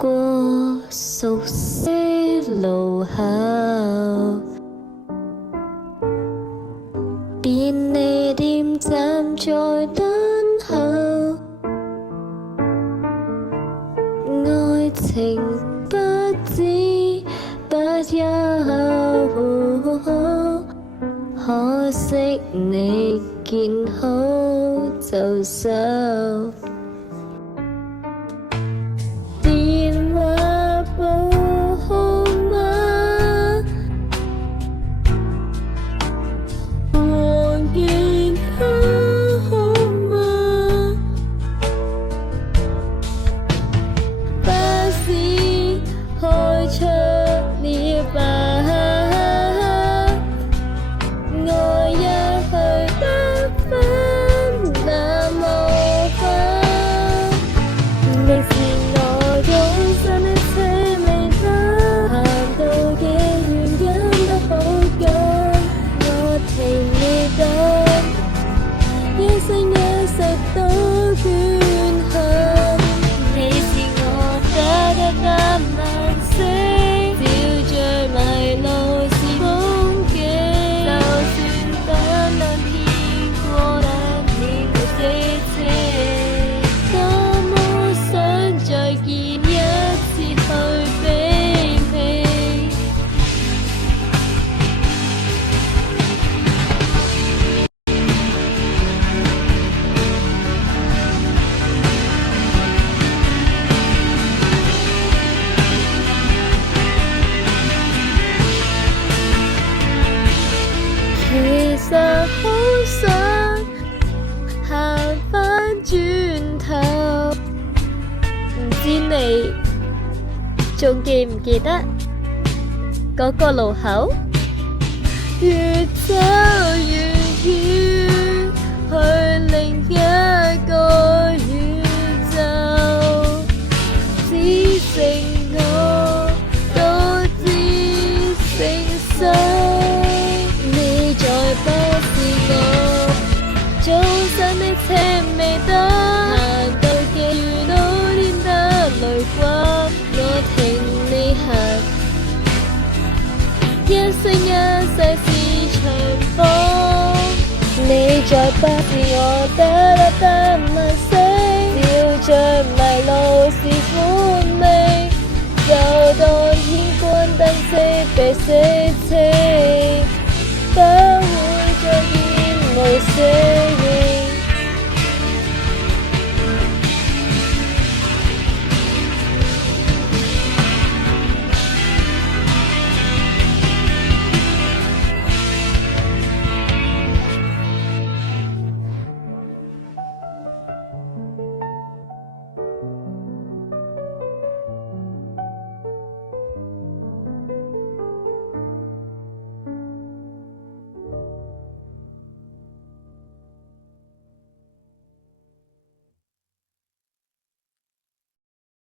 過熟悉路口，便利店站在等候，愛情不知不休，可惜你見好就收。電話簿號碼和健康好嗎？巴士開出了吧，我也去得分那麼快。你是我終身的車尾燈，行到幾遠跟得好緊，我停你等，一生一世都眷恨。你是我得晚星，照着迷路是風景，就算等兩天過兩年都死情，多麼想再見一次去比拼。其實好想行返轉頭，唔知你仲記唔記得嗰個路口？越走越遠，去另一個宇宙，只剩我獨自承受。你再不是我終身的車尾燈，行到極遠都天得淚光，我停你行，一生一世是長風。你再不是我得晚星，照着迷路是歡味，就當天光燈熄被死情，不會再見無聲。